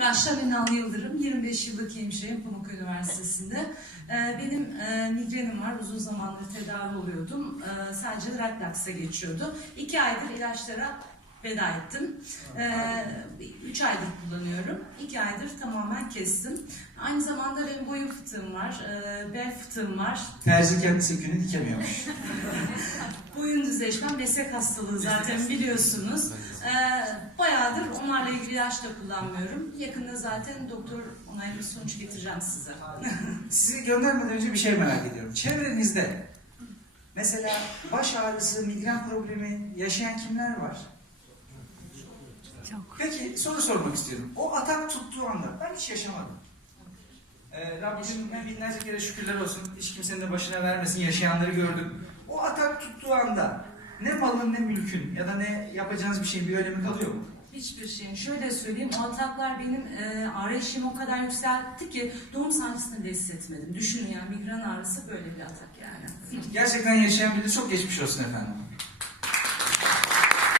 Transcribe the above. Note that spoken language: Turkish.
Raşlan Ünal Yıldırım, 25 yıllık hemşireyim Pamukkale Üniversitesi'nde. Ee, Benim e, migrenim var, uzun zamandır tedavi oluyordum. Ee, Sadece relax'a geçiyordu. İki aydır ilaçlara veda ettim. Ee, Üç aydır kullanıyorum. İki aydır tamamen kestim. Aynı zamanda benim boyun fıtığım var, e, bel fıtığım var. Terzi kendisi günü dikemiyormuş. Boyun düzleşmem meslek hastalığı zaten biliyorsunuz. Ee, bayağıdır onlarla ilgili ilaç da kullanmıyorum. Yakında zaten doktor onaylı bir sonuç getireceğim size. Sizi göndermeden önce bir şey merak ediyorum. Çevrenizde mesela baş ağrısı, migren problemi yaşayan kimler var? Çok. Peki soru sormak istiyorum. O atak tuttuğu anda ben hiç yaşamadım. Ee, Rabbime binlerce kere şükürler olsun. Hiç kimsenin de başına vermesin. Yaşayanları gördüm. O atak tuttuğu anda ne malın ne mülkün ya da ne yapacağınız bir şeyin bir önemi kalıyor mu? Hiçbir şeyim. Şöyle söyleyeyim, o ataklar benim e, ağrı eşiğimi o kadar yükseltti ki doğum sancısını bile hissetmedim. Düşünün yani migren ağrısı böyle bir atak yani. Gerçekten yaşayan biri çok geçmiş olsun efendim.